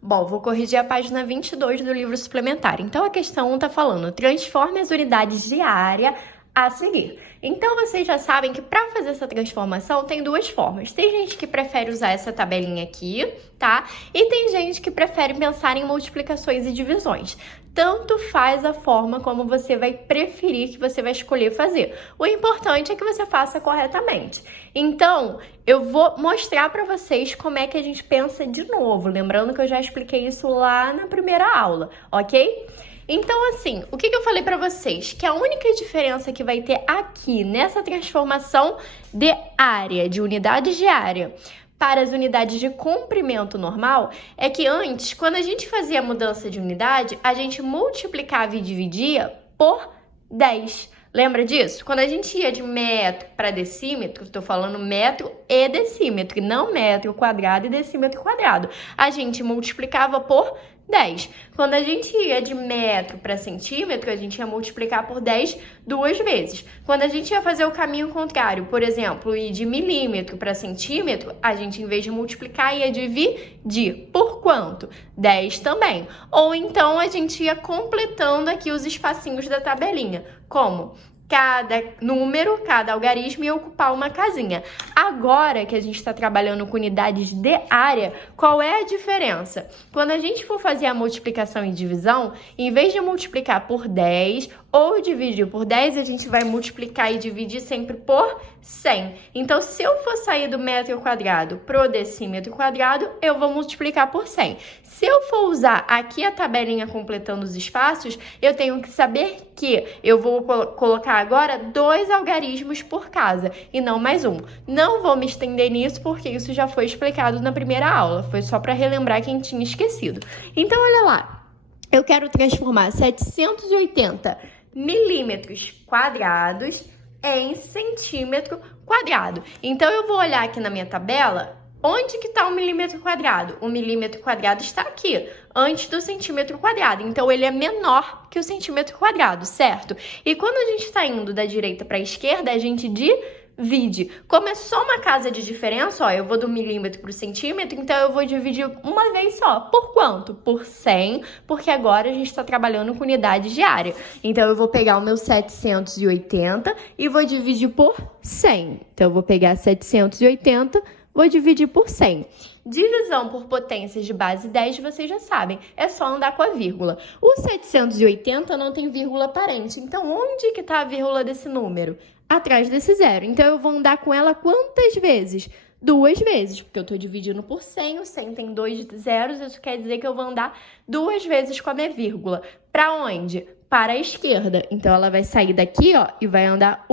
Bom, vou corrigir a página 22 do livro suplementar. Então, a questão 1 está falando: transforme as unidades de área a seguir. Então, vocês já sabem que para fazer essa transformação tem duas formas. Tem gente que prefere usar essa tabelinha aqui, tá? E tem gente que prefere pensar em multiplicações e divisões. Tanto faz a forma como você vai preferir, que você vai escolher fazer. O importante é que você faça corretamente. Então, eu vou mostrar para vocês como é que a gente pensa de novo. Lembrando que eu já expliquei isso lá na primeira aula, ok? Então, assim, o que eu falei para vocês? Que a única diferença que vai ter aqui nessa transformação de área, de unidades de área, para as unidades de comprimento normal, é que antes, quando a gente fazia a mudança de unidade, a gente multiplicava e dividia por 10. Lembra disso? Quando a gente ia de metro para decímetro, estou falando metro e decímetro, e não metro quadrado e decímetro quadrado, a gente multiplicava por 10. Quando a gente ia de metro para centímetro, a gente ia multiplicar por 10 duas vezes. Quando a gente ia fazer o caminho contrário, por exemplo, ir de milímetro para centímetro, a gente, em vez de multiplicar, ia dividir. Por quanto? 10 também. Ou então, a gente ia completando aqui os espacinhos da tabelinha. Como? Cada número, cada algarismo ia ocupar uma casinha. Agora que a gente está trabalhando com unidades de área, qual é a diferença? Quando a gente for fazer a multiplicação e divisão, em vez de multiplicar por 10 ou dividir por 10, a gente vai multiplicar e dividir sempre por 100. Então, se eu for sair do metro quadrado pro decímetro quadrado, eu vou multiplicar por 100. Se eu for usar aqui a tabelinha completando os espaços, eu tenho que saber que eu vou colocar agora 2 algarismos por casa e não mais um. Não vou me estender nisso porque isso já foi explicado na primeira aula. Foi só para relembrar quem tinha esquecido. Então, olha lá. Eu quero transformar 780 milímetros quadrados em centímetro quadrado. Então, eu vou olhar aqui na minha tabela, onde que está o milímetro quadrado? O milímetro quadrado está aqui, antes do centímetro quadrado. Então, ele é menor que o centímetro quadrado, certo? E quando a gente está indo da direita para a esquerda, a gente divide. Como é só uma casa de diferença, ó, eu vou do milímetro para o centímetro, então eu vou dividir uma vez só. Por quanto? Por 100, porque agora a gente está trabalhando com unidades de área. Então, eu vou pegar o meu 780 e vou dividir por 100. Então, eu vou pegar 780, vou dividir por 100. Divisão por potências de base 10, vocês já sabem, é só andar com a vírgula. O 780 não tem vírgula aparente, então onde que está a vírgula desse número? Atrás desse zero. Então, eu vou andar com ela quantas vezes? 2 vezes, porque eu estou dividindo por 100, o 100 tem 2 zeros, isso quer dizer que eu vou andar 2 vezes com a minha vírgula. Para onde? Para a esquerda. Então, ela vai sair daqui, ó, e vai andar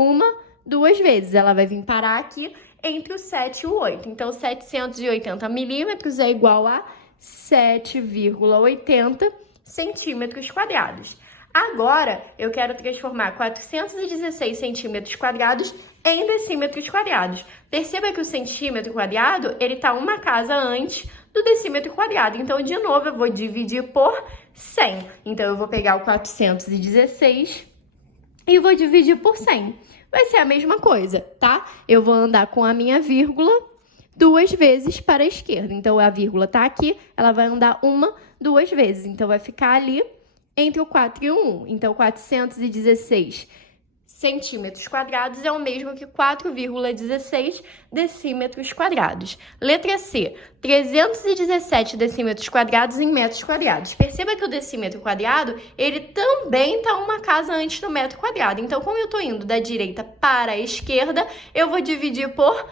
2 vezes. Ela vai vir parar aqui entre o 7 e o 8. Então, 780 milímetros é igual a 7,80 centímetros quadrados. Agora, eu quero transformar 416 centímetros quadrados em decímetros quadrados. Perceba que o centímetro quadrado, ele está uma casa antes do decímetro quadrado. Então, de novo, eu vou dividir por 100. Então, eu vou pegar o 416 e vou dividir por 100. Vai ser a mesma coisa, tá? Eu vou andar com a minha vírgula 2 vezes para a esquerda. Então, a vírgula está aqui, ela vai andar 2 vezes. Então, vai ficar ali entre o 4 e o 1. Então, 416 centímetros quadrados é o mesmo que 4,16 decímetros quadrados. Letra C, 317 decímetros quadrados em metros quadrados. Perceba que o decímetro quadrado, ele também está uma casa antes do metro quadrado. Então, como eu estou indo da direita para a esquerda, eu vou dividir por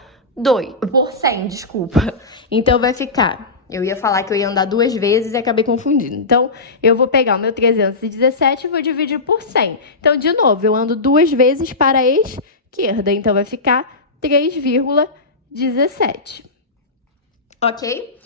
100, desculpa. Então, vai ficar... Eu ia falar que eu ia andar 2 vezes e acabei confundindo. Então, eu vou pegar o meu 317 e vou dividir por 100. Então, de novo, eu ando 2 vezes para a esquerda. Então, vai ficar 3,17. Ok?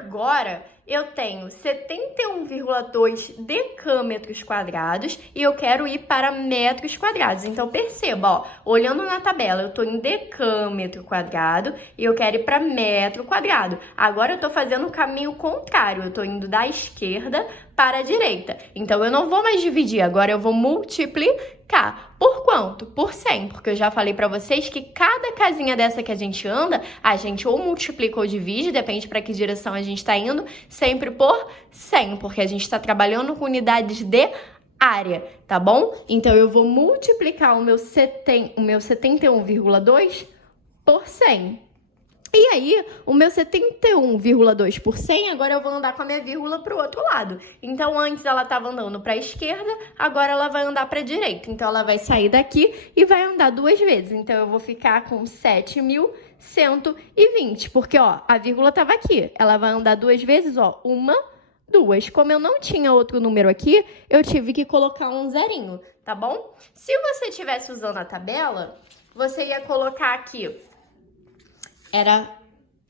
Agora, eu tenho 71,2 decâmetros quadrados e eu quero ir para metros quadrados. Então, perceba, ó, olhando na tabela, eu estou em decâmetro quadrado e eu quero ir para metro quadrado. Agora, eu estou fazendo o caminho contrário, eu estou indo da esquerda para a direita. Então, eu não vou mais dividir, agora eu vou multiplicar. Por quanto? Por 100, porque eu já falei pra vocês que cada casinha dessa que a gente anda, a gente ou multiplica ou divide, depende para que direção a gente está indo, sempre por 100, porque a gente está trabalhando com unidades de área, tá bom? Então, eu vou multiplicar o meu 71,2 por 100. E aí, o meu 71,2 por 100, agora eu vou andar com a minha vírgula para o outro lado. Então, antes ela estava andando para a esquerda, agora ela vai andar para a direita. Então, ela vai sair daqui e vai andar 2 vezes. Então, eu vou ficar com 7.120, porque, ó, a vírgula estava aqui. Ela vai andar 2 vezes, ó, 1, 2. Como eu não tinha outro número aqui, eu tive que colocar um zerinho, tá bom? Se você estivesse usando a tabela, você ia colocar aqui... Era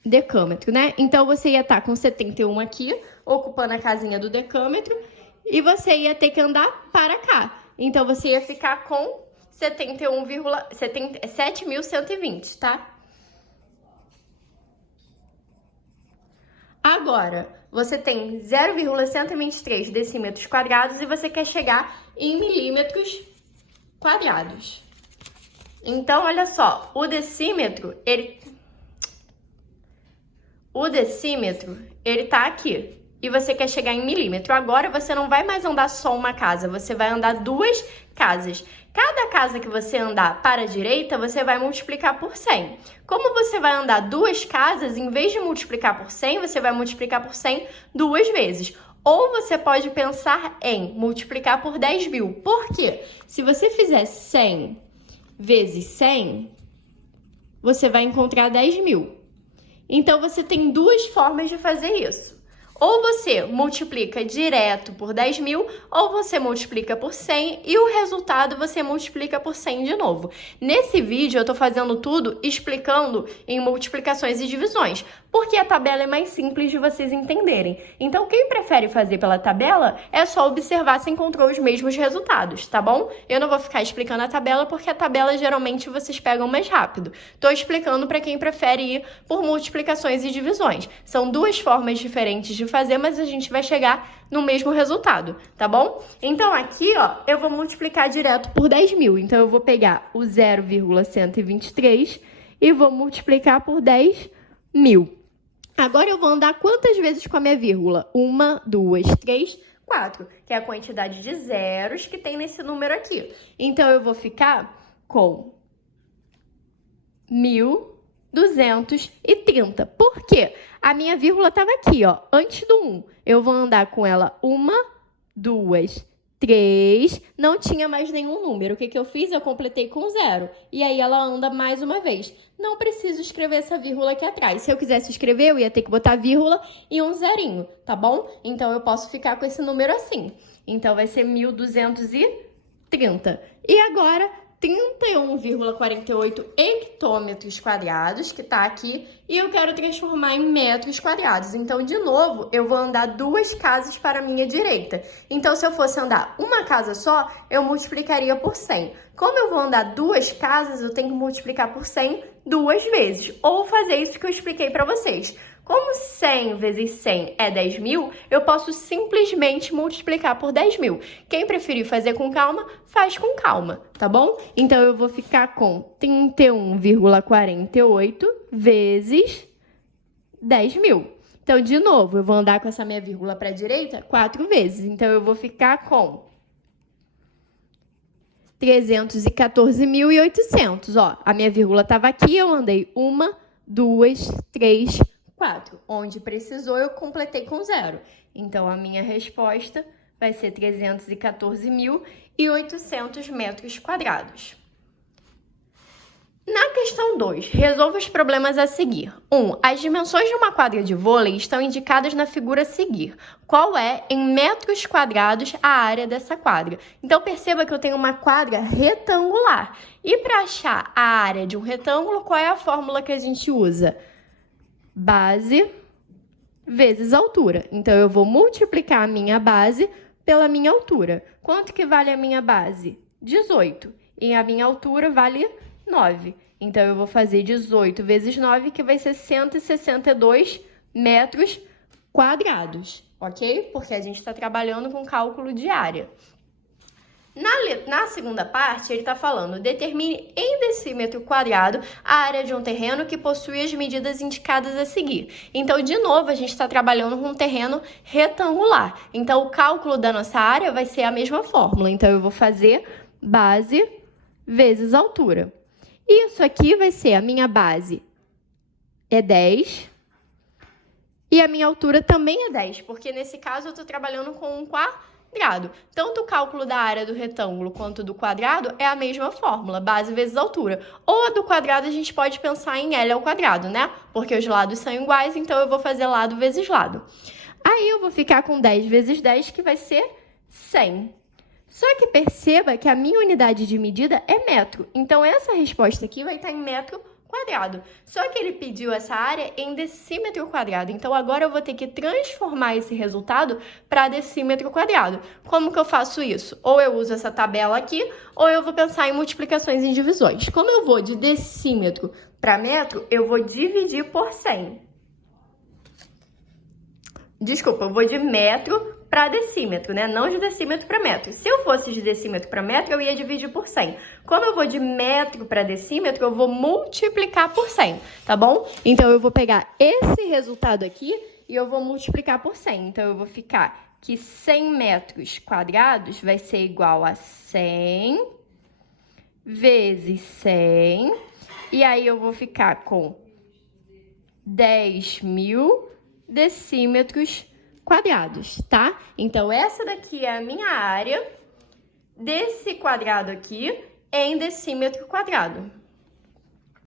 decâmetro, né? Então, você ia estar com 71 aqui, ocupando a casinha do decâmetro, e você ia ter que andar para cá. Então, você ia ficar com 7.120, tá? Agora, você tem 0,123 decímetros quadrados e você quer chegar em milímetros quadrados. Então, olha só, o decímetro, ele tá aqui. E você quer chegar em milímetro. Agora, você não vai mais andar só uma casa, você vai andar 2 casas. Cada casa que você andar para a direita, você vai multiplicar por 100. Como você vai andar 2 casas, em vez de multiplicar por 100, você vai multiplicar por 100 2 vezes. Ou você pode pensar em multiplicar por 10.000. Por quê? Se você fizer 100 vezes 100, você vai encontrar 10.000. Então, você tem 2 formas de fazer isso. Ou você multiplica direto por 10.000, ou você multiplica por 100 e o resultado você multiplica por 100 de novo. Nesse vídeo, eu tô fazendo tudo explicando em multiplicações e divisões, porque a tabela é mais simples de vocês entenderem. Então, quem prefere fazer pela tabela, é só observar se encontrou os mesmos resultados, tá bom? Eu não vou ficar explicando a tabela, porque a tabela geralmente vocês pegam mais rápido. Tô explicando para quem prefere ir por multiplicações e divisões. São 2 formas diferentes de fazer, mas a gente vai chegar no mesmo resultado, tá bom? Então, aqui, ó, eu vou multiplicar direto por 10.000. Então, eu vou pegar o 0,123 e vou multiplicar por 10.000. Agora, eu vou andar quantas vezes com a minha vírgula? 1, 2, 3, 4, que é a quantidade de zeros que tem nesse número aqui. Então, eu vou ficar com 1.230. Por quê? A minha vírgula estava aqui, ó, antes do 1. Eu vou andar com ela 1, 2, 3. Não tinha mais nenhum número. O que eu fiz? Eu completei com 0. E aí, ela anda mais uma vez. Não preciso escrever essa vírgula aqui atrás. Se eu quisesse escrever, eu ia ter que botar vírgula e um zerinho, tá bom? Então, eu posso ficar com esse número assim. Então, vai ser 1.230. E agora... 31,48 hectômetros quadrados, que tá aqui, e eu quero transformar em metros quadrados. Então, de novo, eu vou andar 2 casas para a minha direita. Então, se eu fosse andar uma casa só, eu multiplicaria por 100. Como eu vou andar 2 casas, eu tenho que multiplicar por 100 2 vezes, ou fazer isso que eu expliquei para vocês. Como 100 vezes 100 é 10.000, eu posso simplesmente multiplicar por 10.000. Quem preferir fazer com calma, faz com calma, tá bom? Então, eu vou ficar com 31,48 vezes 10.000. Então, de novo, eu vou andar com essa minha vírgula para a direita 4 vezes. Então, eu vou ficar com 314.800. Ó, a minha vírgula estava aqui, eu andei 1, 2, 3, 4. Onde precisou, eu completei com 0. Então, a minha resposta vai ser 314.800 metros quadrados. Na questão 2, resolva os problemas a seguir. 1. As dimensões de uma quadra de vôlei estão indicadas na figura a seguir. Qual é, em metros quadrados, a área dessa quadra? Então, perceba que eu tenho uma quadra retangular. E para achar a área de um retângulo, qual é a fórmula que a gente usa? Base vezes altura. Então, eu vou multiplicar a minha base pela minha altura. Quanto que vale a minha base? 18. E a minha altura vale 9. Então, eu vou fazer 18 vezes 9, que vai ser 162 metros quadrados, ok? Porque a gente está trabalhando com cálculo de área. Na segunda parte, ele está falando, determine em decímetro quadrado a área de um terreno que possui as medidas indicadas a seguir. Então, de novo, a gente está trabalhando com um terreno retangular. Então, o cálculo da nossa área vai ser a mesma fórmula. Então, eu vou fazer base vezes altura. Isso aqui vai ser a minha base é 10 e a minha altura também é 10, porque nesse caso eu estou trabalhando com um quadrado. Tanto o cálculo da área do retângulo quanto do quadrado é a mesma fórmula, base vezes altura. Ou a do quadrado a gente pode pensar em L ao quadrado, né? Porque os lados são iguais, então eu vou fazer lado vezes lado. Aí eu vou ficar com 10 vezes 10, que vai ser 100. Só que perceba que a minha unidade de medida é metro. Então, essa resposta aqui vai estar em metro quadrado. Só que ele pediu essa área em decímetro quadrado. Então, agora eu vou ter que transformar esse resultado para decímetro quadrado. Como que eu faço isso? Ou eu uso essa tabela aqui, ou eu vou pensar em multiplicações e divisões. Como eu vou de decímetro para metro, eu vou dividir por 100. Desculpa, eu vou de metro para decímetro, né? Não de decímetro para metro. Se eu fosse de decímetro para metro, eu ia dividir por 100. Como eu vou de metro para decímetro, eu vou multiplicar por 100, tá bom? Então, eu vou pegar esse resultado aqui e eu vou multiplicar por 100. Então, eu vou ficar que 100 metros quadrados vai ser igual a 100 vezes 100. E aí, eu vou ficar com 10.000 decímetros quadrados, tá? Então, essa daqui é a minha área desse quadrado aqui em decímetro quadrado.